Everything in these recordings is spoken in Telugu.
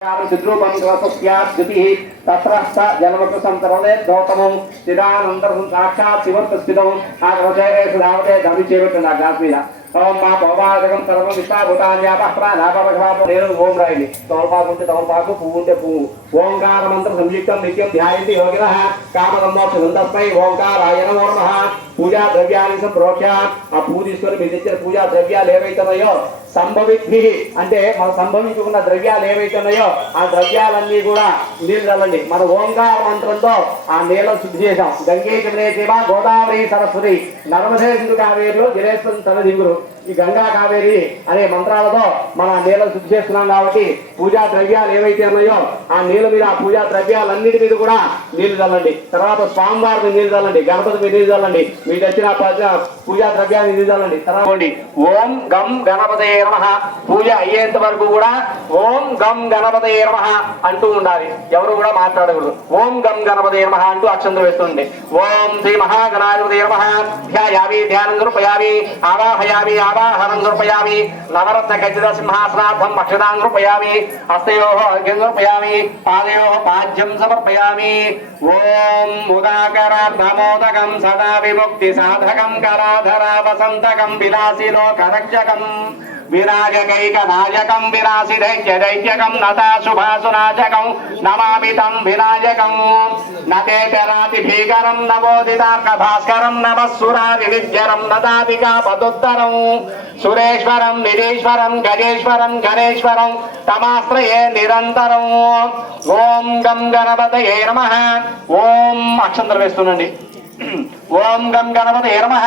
सिद्रूपं ग्रहस्याद्युतिः तत्रस्थ जन्मकृसंतरणे गौतमं चिदानन्तरं साक्षात् शिवत्स्थितम् आग्रहते धावते धमिचेवटना गास्मीला ओम मा भवादकं सर्वं विष्टाभूतान्यापः प्राणापवघापो रेणु ओम रायिनि तोल्पाकुंटे तोल्पाकु पुवुंटे पुवु ओंकार मंत्र संयुक्तं नित्यं ध्यायन्ति योगिनः कामकर्मोक्ष तस्मै ओंकाराय नमो नमः पूजा द्रव्यानि संप्रोक्ष्य आ पूजीश्वरी మీ దగ్గర పూజా ద్రవ్యాలు ఏవైతున్నాయో సంభవిద్భి అంటే మన సంభవించుకున్న ద్రవ్యాలు ఏవైతున్నాయో ఆ ద్రవ్యాలన్నీ కూడా నీళ్ళు చల్లండి మన ఓంకార మంత్రంతో ఆ నీళ్ళను శుద్ధి చేశాం గంగే చమనేచేమ గోదావరి సరస్వతి నర్మదే సింధు కావేరిలో జలేశ్వరం తలదిగురు ఈ గంగా కావేరి అనే మంత్రాలతో మన నీళ్ళను శుద్ధి చేస్తున్నాం కాబట్టి పూజా ద్రవ్యాలు ఏవైతే ఉన్నాయో ఆ నీళ్ళ మీద ఆ పూజా ద్రవ్యాలన్నిటి మీద కూడా నీళ్లు చల్లండి తర్వాత స్వామివారి మీద నీళ్లు చల్లండి గణపతి మీద నీళ్లు చల్లండి మీకు వచ్చిన పూజా ద్రవ్యాన్ని నీళ్లు చల్లండి తర్వాత ఓం గం గణపతే నమః పూజ అయ్యేంత వరకు కూడా ఓం గం గణపతే నమః అంటూ ఉండాలి ఎవరు కూడా మాట్లాడకూడదు ఓం గం గణపతే నమః అంటూ అక్షంతలు వేస్తుంది ఓం శ్రీ మహాగణాధిపతే నమః ధ్యాయామి ధ్యానం సమర్పయామి ఆవాహయామి ఆవాహనం సమర్పయామి నవరత్న ఖచ్చిత సింహాసనార్థం అక్షతాం సమర్పయామి హస్తయోః అర్ఘ్యం సమర్పయామి పాదయోః పాద్యం సమర్పయామి ఓం ముదాకరార్ధమోదకం సదా విముక్తి సాధకం కరాధరా వసంతకం విలాసి లోకరక్షకం విరాజకైకనాయకం విరాసి దైత్యకం నతా శుభాసునాశకం నమామి తం వినాయకం నతే తెరాతి భీకరం నవోదితార్క భాస్కరం నమస్సురారి విద్యరం నదాదికా పదుత్తరం సురేశ్వరం నిరీశ్వరం గజేశ్వరం గణేశ్వరం తమాశ్రయే నిరంతరం ఓం గం గణపతయే నమః ఓం అక్షంతలు వేస్తుండండి ఓం గం గణపతయే నమః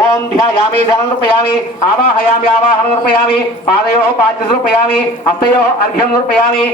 ఓం ధ్యాయామి ధ్యానం సమర్పయామి ఆవాహయామి ఆవాహనం సమర్పయామి పాదయోః పాద్యం సమర్పయామి హస్తయోః అర్ఘ్యం సమర్పయామి